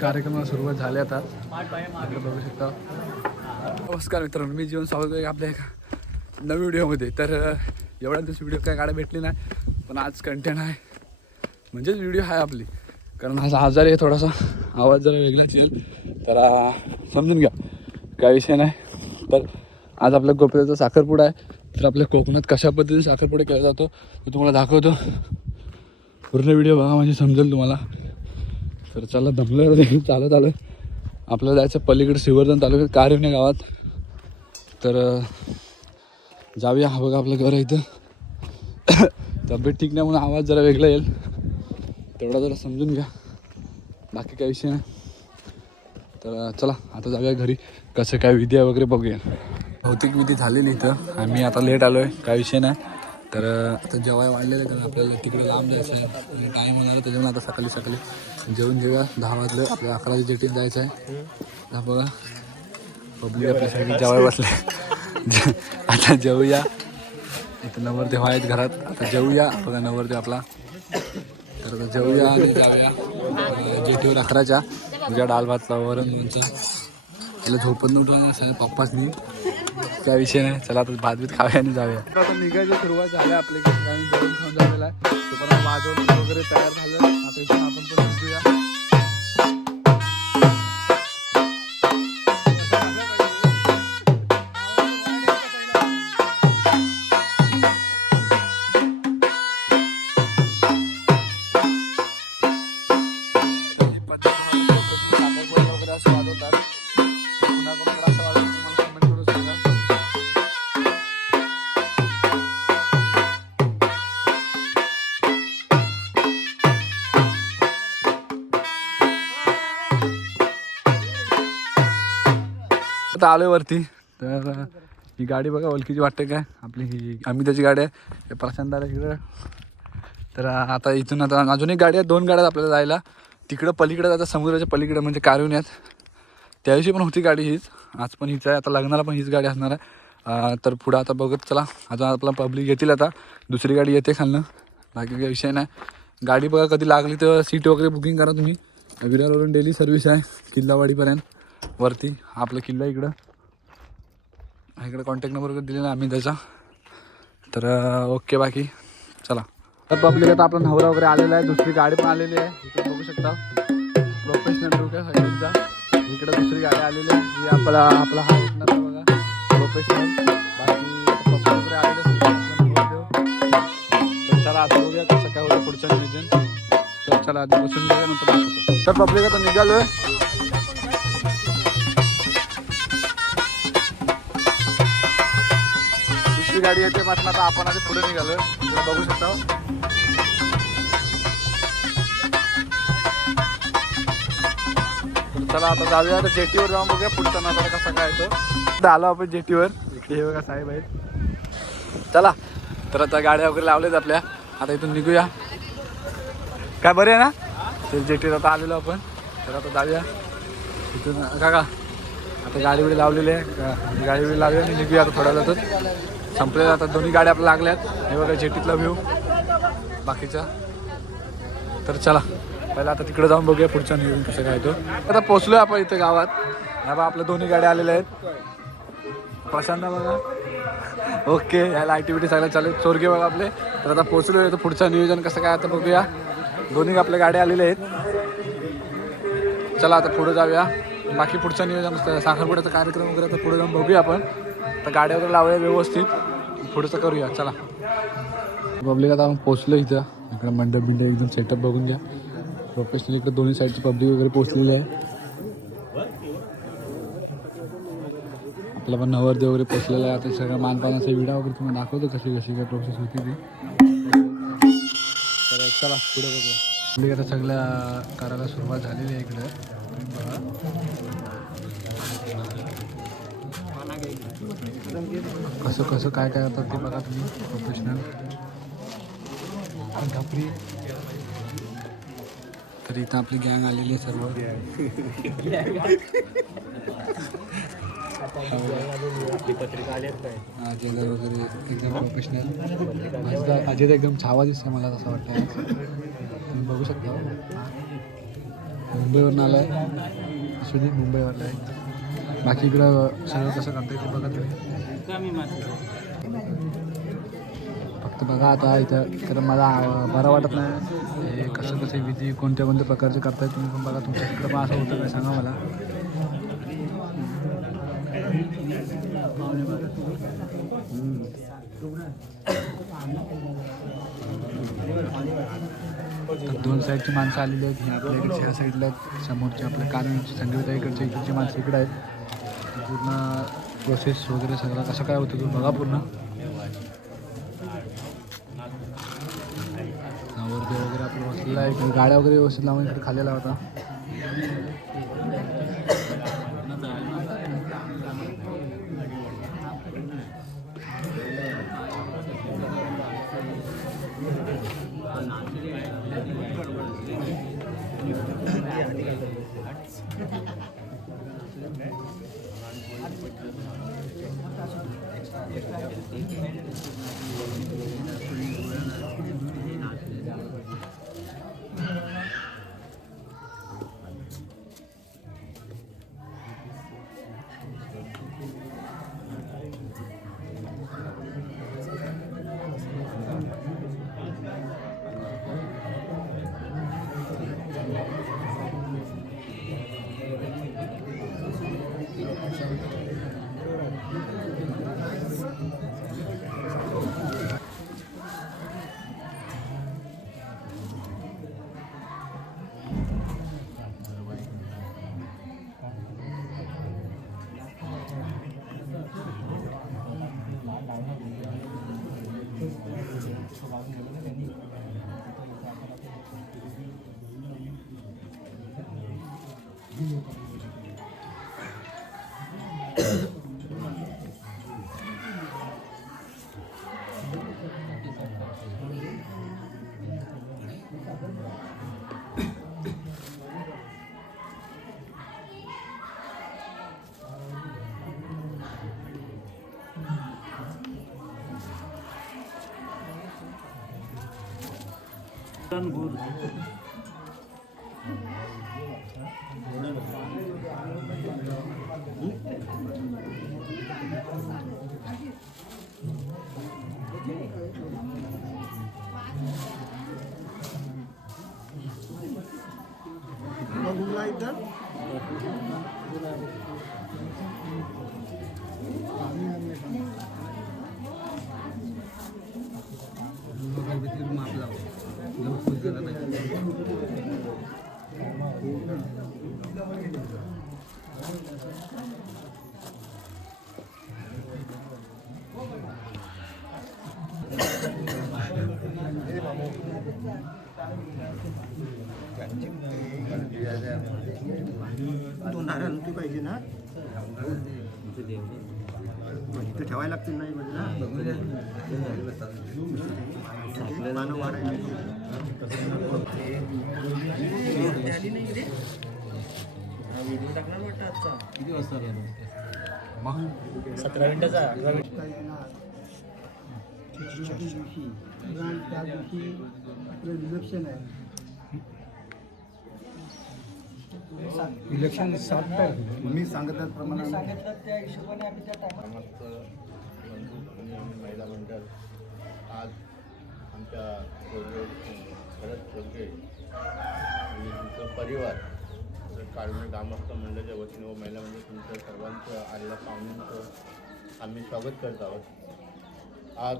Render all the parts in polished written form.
कार्यक्रमाला सुरुवात झाली आता इकडे बघू शकता. नमस्कार मित्रांनो, मी जीवन स्वागत आहे आपल्या एका नवीन व्हिडिओमध्ये. तर एवढ्या दिवस व्हिडिओ काय काढा भेटली नाही, पण आज कंटेंट आहे म्हणजेच व्हिडिओ आहे आपली. कारण आज आजारी आहे, थोडासा आवाज जरा वेगळाच येईल तर समजून घ्या, काय विषय नाही. तर आज आपल्या गोप्याचा साखरपुडा आहे. तर आपल्या कोकणात कशा पद्धतीने साखरपुडा केला जातो ते तुम्हाला दाखवतो. पूर्ण व्हिडिओ बघा म्हणजे समजेल तुम्हाला. तर चला, दमलं चालत आलं. आपल्याला जायचं पलीकडे श्रीवर्धन तालुक्यात कारवणे गावात. तर जाऊया. हा बघा आपलं घर आहे इथं. तब्येत ठीक नाही म्हणून आवाज जरा वेगळा येईल, तेवढा जरा समजून घ्या, बाकी काही विषय नाही. तर चला आता जाऊया घरी. कसं काय विधी आहे वगैरे बघूया. भौतिक विधी झालेली इथं, आम्ही आता लेट आलो आहे, काय विषय नाही. तर आता जेवाय वाढलेलं आहे, कारण आपल्याला तिकडे लांब जायचं आहे, टाईम होणार. त्याच्यामुळे आता सकाळी जेवून जेव्हा 10 वाजले, आपल्या 11च्या जेटीत जायचं आहे. हा बघा पब्लिक आपल्यासाठी जेवाय बसले. आता जेवूया. इथं नवरदेव आहेत घरात, आता जेवूया. बघा नवरदेव आपला. तर आता जेवूया आणि जाऊया जेटीवर 11च्या. उद्या डाल भातला वरण लोणचं. त्याला झोपत उठवा पप्पासनी, काय विषय नाही. चला आता भात बीत खाऊया आणि जाऊया. आता निघायची सुरुवात झाली आपल्या घरी. आम्ही जेवण खाऊन झालेला आहे. तोपर्यंत वाजवून वगैरे तयार झालं. आता इथून आपण पण निघूया. आता आलोय वरती. तर ही गाडी बघा ओळखीची वाटते काय, आपली ही अमिताची गाडी आहे, प्रशांत इकडं. तर आता इथून आता अजून एक गाडी आहे, 2 गाड्या आपल्याला जायला. तिकडं पलीकडे जायचं, समुद्राच्या पलीकडे म्हणजे कारवण्यात. त्या दिवशी पण होती गाडी हीच, आज पण हीच आहे. आता लग्नाला पण हीच गाडी असणार आहे. तर पुढं आता बघत चला. अजून आपला पब्लिक येतील, आता दुसरी गाडी येते खालनं, बाकी काही विषय नाही. गाडी बघा कधी लागली तर सीट वगैरे बुकिंग करा तुम्ही. विरारवरून डेली सर्व्हिस आहे किल्लावाडीपर्यंत वरती. आपला किल्ला इकडं, इकडे कॉन्टॅक्ट नंबर वगैरे दिलेला आम्ही त्याचा. तर ओके, बाकी चला. तर पब्लिक आता आपला नवरा वगैरे आलेला आहे. दुसरी गाडी पण आलेली आहे, इकडे बघू शकता. प्रोफेशनल लुक आहे सगळ्यांचा. इकडे दुसरी गाडी आलेली आहे, जी आपला हा येणार आहे बघा, प्रोफेशनल. बाकी पप्पा वगैरे आलेले आहेत. तर चला आता बघूया कसं काय होतं पुढचं नियोजन. तर चला आधी बसून बघूया, नंतर दाखवतो. तर पब्लिक आता निघालोय. दुसरी गाडी येते म्हटलं, आता आपण आधी पुढे निघालोय. इकडे बघू शकता. चला आता जाऊया, आता जेटीवर जाऊन बघूया पुढचा नजारा कसा काय येतो. आलो आपण जेटीवर. इकडे हे बघा साहेब आहेत. चला तर आता गाड्या वगैरे लावल्यात आपल्या. आता इथून निघूया. काय बरे आहे ना. तर जेटीवर आता आलेलो आपण. तर आता जाऊया इथून. काका आता गाडी बिडी लावलेली आहे, गाडी बिडी लावूया आणि निघूया आता थोड्या वेळातच. संपलेलं आता दोन्ही गाड्या आपल्या लागल्यात. हे बघा जेटीतला व्ह्यू बाकीचा. तर चला पहिला आता तिकडे जाऊन बघूया पुढचा नियोजन कसं काय तो. आता पोचलोय आपण इथे गावात. ह्या बा आपल्या दोन्ही गाड्या आलेल्या आहेत. प्रशांत बघा, ओके. ह्याला ॲक्टिव्हिटी सगळ्या चालेल. चोरगे बघा आपले. तर आता पोचलोय, तर पुढचं नियोजन कसं काय आता बघूया. दोन्ही आपल्या गाड्या आलेल्या आहेत. चला आता पुढे जाऊया. बाकी पुढचं नियोजन साखरपुड्याचा कार्यक्रम वगैरे आता पुढे जाऊन बघूया आपण. तर गाड्या वगैरे लावूया व्यवस्थित, पुढचं करूया. चला पब्लिक आता आपण पोचलो इथं. इकडं मंडप बिंडप एकदम सेटअप बघून घ्या. प्रोफेशनल इकडे दोन्ही साईडची पब्लिक वगैरे पोचलेली आहे. आपला पण नवरदेव वगैरे पोचलेला आहे. आता सगळं मानपानाचा व्हिडिओ वगैरे तुम्हाला दाखवतो कशी कशी काय प्रोसेस होती ती. तर चला पुढे बघूया. आपली आता सगळ्या करायला सुरुवात झालेली आहे इकडे बघा. कसं कसं काय काय होतं ते बघा तुम्ही. प्रोफेशनल घापरी. तर इथं आपली गँग आलेली आहे सर्व. अजय वगैरे एकदम प्रोफेशनल. अजय एकदम छावा दिसतोय मला असं वाटतं. तुम्ही बघू शकता मुंबईवरून आला आहे. सुदीप मुंबईवरला आहे. बाकी इकडं सगळं कसं करता येते बघा तुम्ही. फक्त बघा आता इथं तर मला बरं वाटत नाही. हे कसं कसं विधी कोणत्या कोणत्या प्रकारचे करतायत तुम्ही पण बघा. तुमच्या तिकडं पण असं होतं काय सांगा मला. दोन साईडची माणसं आलेली आहेत. ही आपल्या इकडच्या ह्या साईडला समोरची आपल्या कानूनची संगीता इकडच्या इकडची माणसं इकडे आहेत. पूर्ण प्रोसेस वगैरे सगळं कसं काय होतं तुम्ही बघा पूर्ण. वरती वगैरे आपलं बसलेलं आहे. इकडे गाड्या वगैरे व्यवस्थित लावून इकडे खाल्लेला होता. दोन नारळ तू पाहिजे ना इथं ठेवायला लागतील नाही म्हणजे ना टाकणार वाटतं आजचा किती वाजता 17 मिनिटाचा त्या दिवशी रिसेप्शन आहे. इलेक्शन 7 तारखेला मी सांगितल्याप्रमाणे सांगितलं त्या हिशोबाने आम्ही त्या टायमात महिला मंडळ आज आमच्या शरद खोलके आणि तुमचं परिवार काळमे ग्रामस्थ मंडळाच्या वतीने व महिला मंडळ तुमचं सर्वांचं आलेल्या पाहुण्यांचं आम्ही स्वागत करत आहोत. आज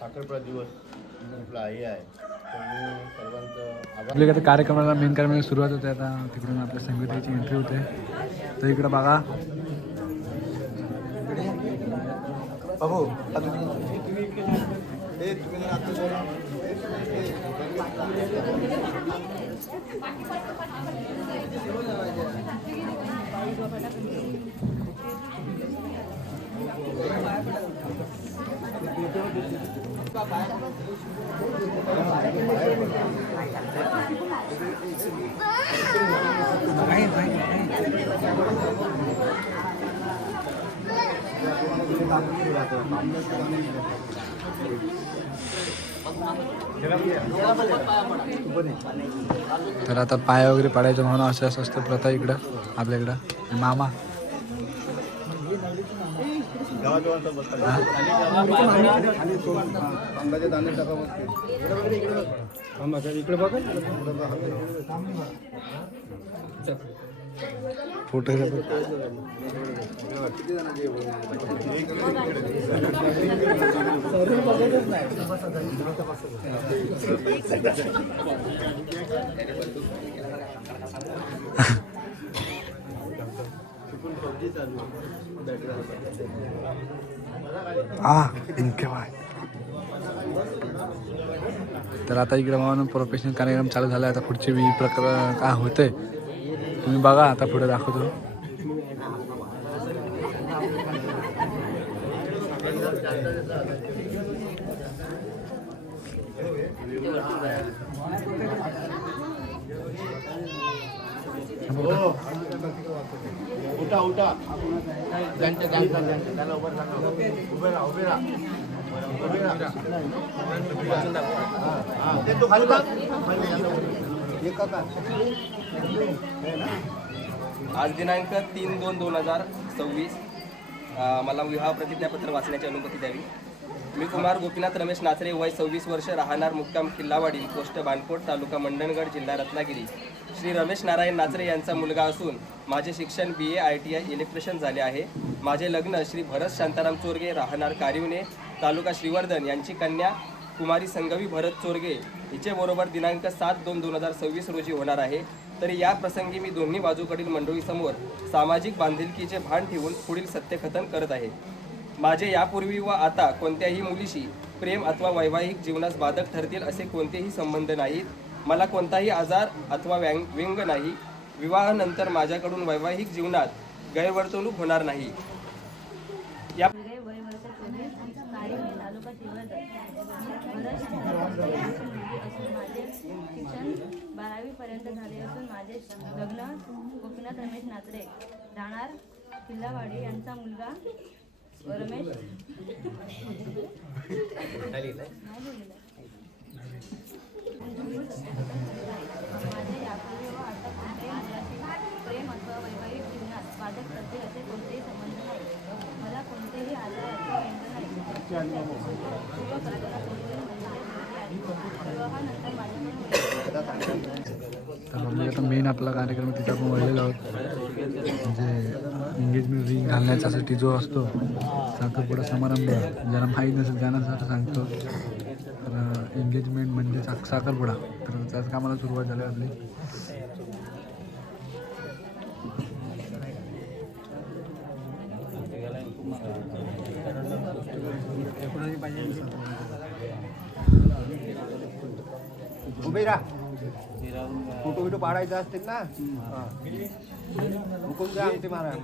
साखरपुडा दिवस आपला हे आहे. आपल्या कार्यक्रमाला मेन कार्यक्रमाला सुरुवात होते. आता तिकडून आपल्या संगीताची एंट्री होते. तर इकडं बघा बाबू तर आता पाय वगैरे पाडायचं म्हणून असं असं असतं प्रथा इकडं आपल्याकडं. मामा फोटोग्राफर तर आता इकडे म्हणून प्रोफेशनल कार्यक्रम चालू झाला. आता पुढचे प्रकार काय होतंय तुम्ही बघा, आता पुढे दाखवतो. उठा उठा त्याला उभं राहा. उभे राहा. ते तो खाली बघ. आज दिनांक 3/2/2026 मला विवाह प्रतिज्ञापत्र वाचण्याची अनुमती द्यावी. मी कुमार गोपीनाथ रमेश नाचरे, वय 26 वर्ष, राहणार मुक्काम किल्लावाडी, पोस्ट बाणकोट, तालुका मंडणगड, जिल्हा रत्नागिरी, श्री रमेश नारायण नाचरे यांचा मुलगा असून माझे शिक्षण BA ITI इलेक्ट्रिशियन झाले आहे. माझे लग्न श्री भरत शांताराम चोरगे, राहणार कारिवणे, तालुका श्रीवर्धन यांची कन्या कुमारी संगवी भरत चोरगे हिचेबरोबर दिनांक 7/2/2026 रोजी होणार आहे. तरी या प्रसंगी मी दोन्ही बाजूकडील मंडळीसमोर सामाजिक बांधिलकीचे भान ठेवून पुढील सत्यकथन करत आहे. माझे यापूर्वी व आता कोणत्याही मुलीशी प्रेम अथवा वैवाहिक जीवनास बाधक ठरतील असे कोणतेही संबंध नाहीत. मला कोणताही आजार अथवा व्यंग नाही. विवाहानंतर माझ्याकडून वैवाहिक जीवनात गैरवर्तणूक होणार नाही. या शिक्षण 12वी पर्यंत झाले असून माझे लग्न गोपीनाथ रमेश नाचरे, राहणार किल्लावाडी यांचा मुलगा रमेश माझे यापूर्वी व आता कोणत्याही मुलाशी प्रेम अथवा वैवाहिक जीवनात बाधक ठरते असे कोणतेही संबंध नाही. मला कोणतेही आजार अथवा व्यंग नाही. विवाहानंतर माझ्याकडून तर म्हणजे आता मेन आपला कार्यक्रम तिथं आपण वळलेलो आहोत. म्हणजे एंगेजमेंट रिंग घालण्याच्यासाठी जो असतो साखरपुडा समारंभ, ज्यांना माहीत नसेल त्यांनासाठी सांगतो. तर एंगेजमेंट म्हणजे साखरपुडा. तर त्याच कामाला सुरुवात झाली आपली. उभे राहा. फोटो बिटो पाडायचा असतील ना, हुकूम द्या आमचे महाराज.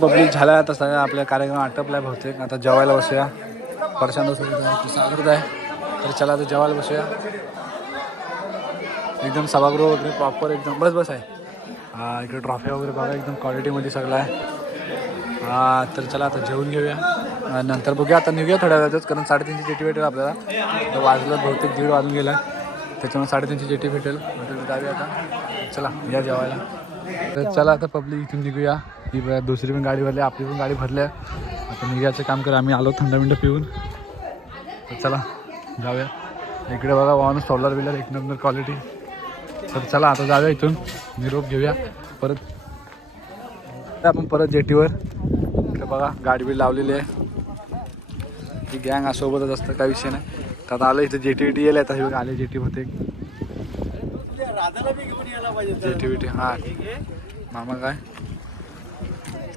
पब्लिक झाला आता सगळं आपल्या कार्यक्रम आटपलाय बहुतेक. आता जेवायला बसूया. प्रशांत सागरत आहे तर चला आता जेवायला बसूया. एकदम सभागृह वगैरे प्रॉपर एकदम बस आहे. इकडे ट्रॉफी वगैरे बघा एकदम क्वालिटीमध्ये सगळं आहे. तर चला आता जेवून घेऊया. नंतर बघूया आता निघूया थोड्या वेळातच कारण 3:30ची जेटी भेटेल आपल्याला. तर वाजलं बहुतेक 1:30 वाजून गेला त्याच्यामुळे 3:30ची जेटी भेटेल. जाऊया आता. चला या जेवायला. तर चला आता पब्लिक इथून निघूया. ही दुसरी पण गाडी भरली आपली पण गाडी भरली आहे. आता निघायचं काम कर. आम्ही आलो थंड मिंड पिऊन. तर चला जाऊया. इकडे बघा वाहन सोलर बिलर एक नंबर क्वालिटी. तर चला आता जाऊया इथून निरोप घेऊया परत. आपण परत जेटीवर. इकडे बघा गाडी बिल लावलेली आहे. ही गँग सोबतच असतं काही विषय नाही. तर आता आलं इथं जेटी विटी येईल. आता हे आले जेटी होते जेटी विटी. हां मामा काय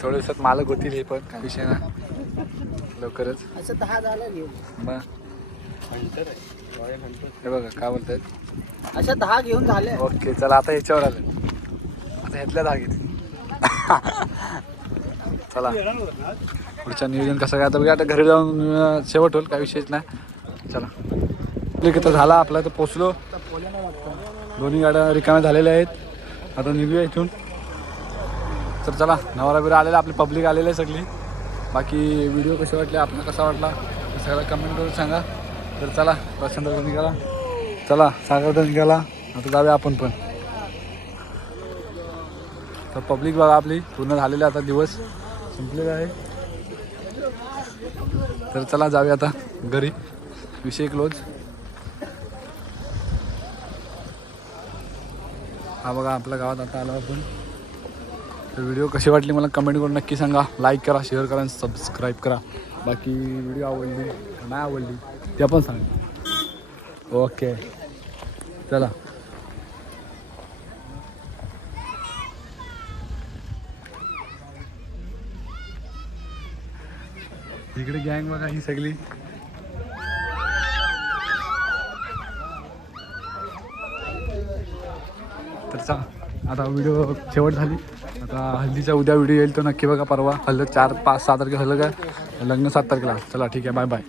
थोड्या दिवसात मालक होतील हे पण काही विषय नाही लवकरच. असं 10 झालं घेऊन. मग हे बघा काय बोलतायत. अशा 10 घेऊन झाले. ओके चला आता ह्याच्यावर आलं. आता ह्यातल्या धागेत चला पुढचं नियोजन कसं काय आता बघा. आता घरी जाऊन शेवट होईल काही विषयच नाही. चला तर झाला आपला तर पोचलो. दोन्ही गाड्या रिकाम्या झालेल्या आहेत. आता निघूया इथून. तर चला नवरा बिरा आलेला आपली पब्लिक आलेली आहे सगळी. बाकी व्हिडिओ कसे वाटले आपल्याला कसा वाटला ते सगळं कमेंट करून सांगा. तर चला प्रचंड निघाला. चला सागर निघाला. आता जाऊया आपण पण. तर पब्लिक बघा आपली पूर्ण झालेली आता दिवस संपलेला आहे. तर चला जाऊया आता घरी. विषय क्लोज. हा बघा आपल्या गावात आता आलो आपण. तर व्हिडिओ कशी वाटली मला कमेंट करून नक्की सांगा. लाईक करा शेअर करा आणि सबस्क्राईब करा. बाकी व्हिडिओ आवडली नाही आवडली ते पण सांगा. ओके चला. इकडे गँग बघा ही सगळी. तर चला आता व्हिडिओ शेवट झाली. आता हल्दीचा उद्या व्हिडिओ येईल तो नक्की बघा. परवा हल्द 4, 5, 6 तारखेला हल्द काय लग्न 7 तारखेला. चला ठीक आहे बाय बाय.